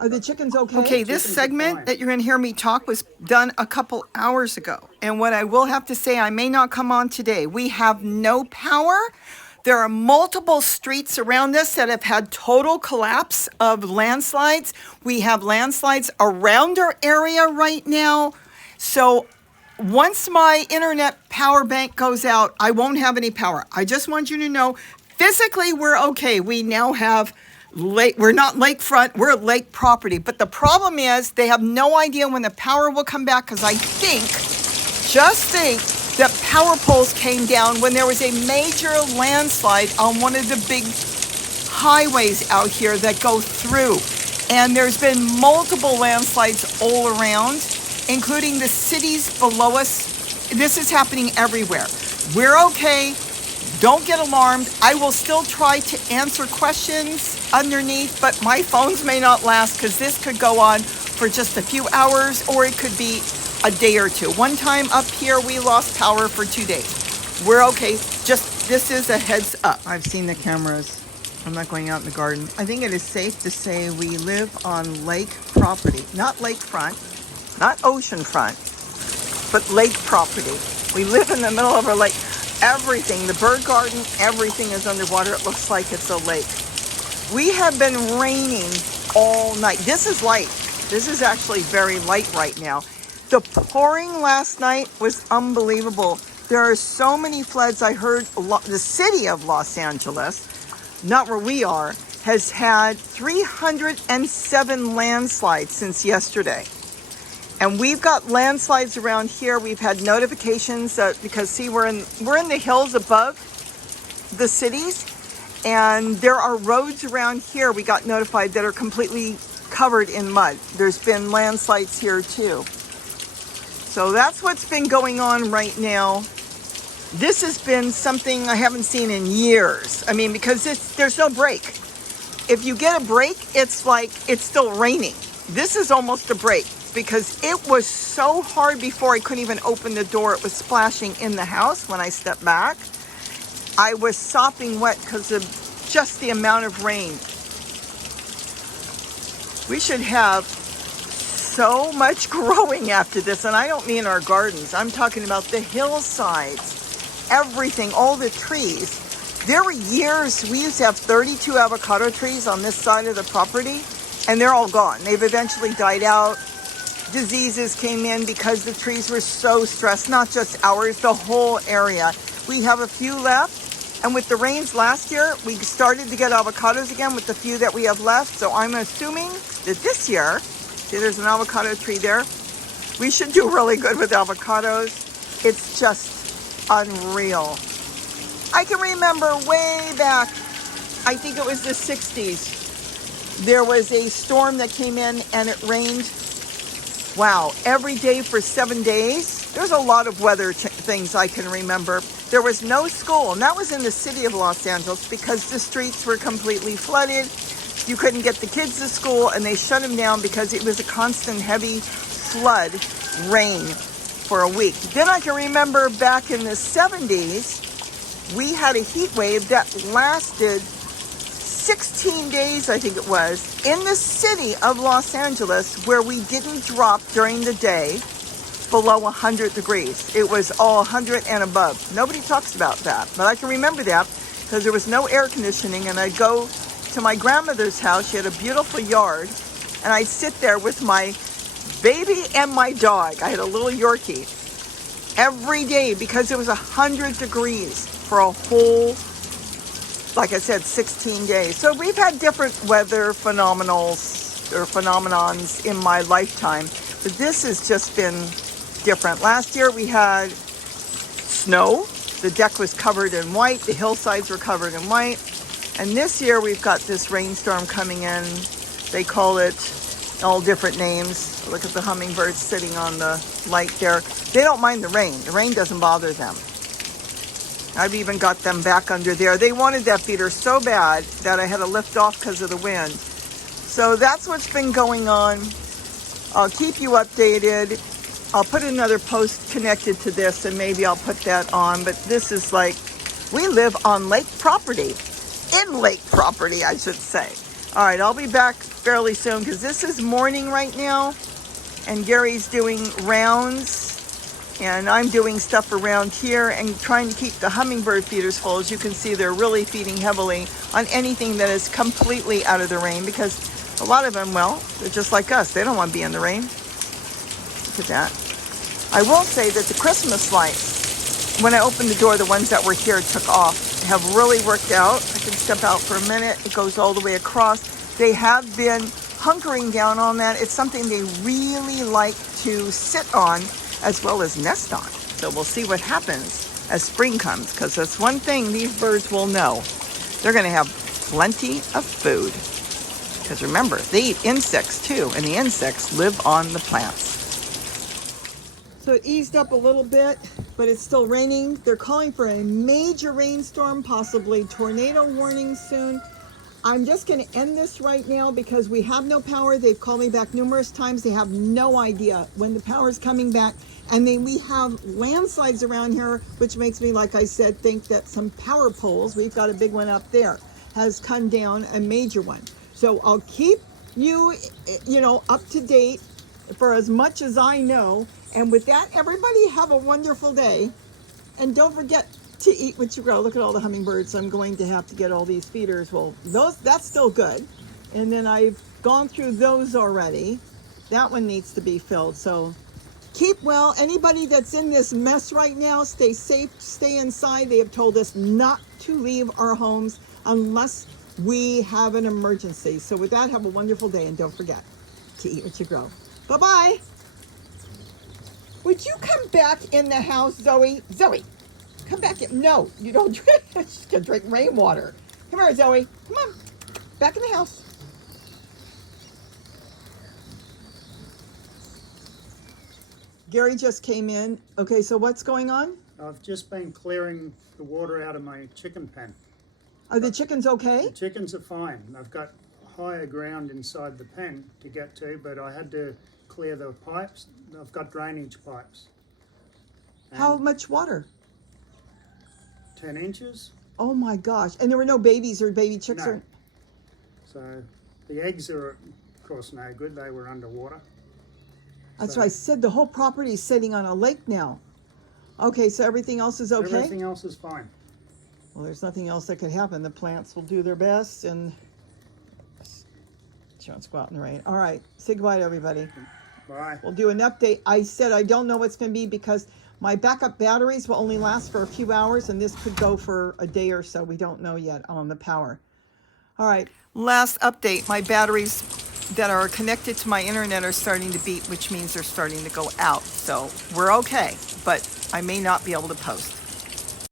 Are the chickens okay? Okay, this segment that you're going to hear me talk was done a couple hours ago. And what I will have to say, I may not come on today. We have no power. There are multiple streets around us that have had total collapse of landslides. We have landslides around our area right now. So once my internet power bank goes out, I won't have any power. I just want you to know, physically, we're okay. We now have lake. We're not lakefront, we're lake property. But the problem is they have no idea when the power will come back, because I just think that power poles came down when there was a major landslide on one of the big highways out here that go through. And there's been multiple landslides all around, including the cities below us. This is happening everywhere. We're okay. Don't get alarmed. I will still try to answer questions underneath, but my phones may not last, because this could go on for just a few hours, or it could be a day or two. One time up here, we lost power for 2 days. We're okay. Just, this is a heads up. I've seen the cameras. I'm not going out in the garden. I think it is safe to say we live on lake property, not lakefront, not oceanfront, but lake property. We live in the middle of a lake. Everything, the bird garden, everything is underwater. It looks like it's a lake. We have been raining all night. This is light. This is actually very light right now. The pouring last night was unbelievable. There are so many floods. I heard the city of Los Angeles, not where we are, has had 307 landslides since yesterday. And we've got landslides around here. We've had notifications because see, we're in the hills above the cities, and there are roads around here we got notified that are completely covered in mud. There's been landslides here too. So that's what's been going on right now. This has been something I haven't seen in years. I mean, because there's no break. If you get a break, it's like it's still raining. This is almost a break, because it was so hard before. I couldn't even open the door. It was splashing in the house when I stepped back. I was sopping wet because of just the amount of rain. We should have so much growing after this, and I don't mean our gardens. I'm talking about the hillsides, everything, all the trees. There were years we used to have 32 avocado trees on this side of the property, and they're all gone. They've eventually died out. Diseases came in because the trees were so stressed, not just ours, the whole area. We have a few left, and with the rains last year, we started to get avocados again with the few that we have left. So I'm assuming that this year, see, there's an avocado tree there, we should do really good with avocados. It's just unreal. I can remember way back, I think it was the 60s, there was a storm that came in and it rained. Wow, every day for 7 days. There's a lot of weather things I can remember. There was no school, and that was in the city of Los Angeles because the streets were completely flooded. You couldn't get the kids to school, and they shut them down because it was a constant heavy flood rain for a week. Then I can remember back in the 70s, we had a heat wave that lasted 16 days, I think it was, in the city of Los Angeles, where we didn't drop during the day below 100 degrees. It was all 100 and above. Nobody talks about that, but I can remember that because there was no air conditioning, and I'd go to my grandmother's house. She had a beautiful yard, and I'd sit there with my baby and my dog. I had a little Yorkie every day because it was 100 degrees for a whole, like I said, 16 days. So we've had different weather phenomenons in my lifetime, but this has just been different. Last year we had snow. The deck was covered in white. The hillsides were covered in white. And this year we've got this rainstorm coming in. They call it all different names. Look at the hummingbirds sitting on the light there. They don't mind the rain. The rain doesn't bother them. I've even got them back under there. They wanted that feeder so bad that I had to lift off because of the wind. So that's what's been going on. I'll keep you updated. I'll put another post connected to this, and maybe I'll put that on. But this is like, we live on lake property. In lake property, I should say. All right, I'll be back fairly soon because this is morning right now, and Gary's doing rounds, and I'm doing stuff around here and trying to keep the hummingbird feeders full. As you can see, they're really feeding heavily on anything that is completely out of the rain, because a lot of them, well, they're just like us. They don't want to be in the rain. Look at that. I will say that the Christmas lights, when I opened the door, the ones that were here took off, have really worked out. I can step out for a minute. It goes all the way across. They have been hunkering down on that. It's something they really like to sit on as well as nest on. So we'll see what happens as spring comes, because that's one thing these birds will know. They're going to have plenty of food. Because remember, they eat insects too, and the insects live on the plants. So it eased up a little bit, but it's still raining. They're calling for a major rainstorm, possibly tornado warning soon. I'm just going to end this right now because we have no power. They've called me back numerous times. They have no idea when the power is coming back. And then we have landslides around here, which makes me, like I said, think that some power poles, we've got a big one up there, has come down, a major one. So I'll keep you, up to date for as much as I know. And with that, everybody have a wonderful day. And don't forget to eat what you grow. Look at all the hummingbirds. I'm going to have to get all these feeders. Well, that's still good. And then I've gone through those already. That one needs to be filled. So keep well. Anybody that's in this mess right now, stay safe, stay inside. They have told us not to leave our homes unless we have an emergency. So with that, have a wonderful day. And don't forget to eat what you grow. Bye-bye. Would you come back in the house, Zoe? Zoe, come back in. No, you don't drink. She's going to drink rainwater. Come here, Zoe. Come on. Back in the house. Gary just came in. Okay, so what's going on? I've just been clearing the water out of my chicken pen. Are the chickens okay? The chickens are fine. I've got higher ground inside the pen to get to, but I had to clear the pipes. I've got drainage pipes. How much water? 10 inches. Oh my gosh. And there were no babies or baby chicks? No. So the eggs are, of course, no good. They were underwater. That's why I said the whole property is sitting on a lake now. Okay, so everything else is okay? Everything else is fine. Well, there's nothing else that could happen. The plants will do their best, and she wants to go out in the rain. All right, say goodbye to everybody. Bye. We'll do an update. I said I don't know what's going to be because my backup batteries will only last for a few hours, and this could go for a day or so. We don't know yet on the power. All right. Last update. My batteries that are connected to my internet are starting to beep, which means they're starting to go out. So we're okay, but I may not be able to post.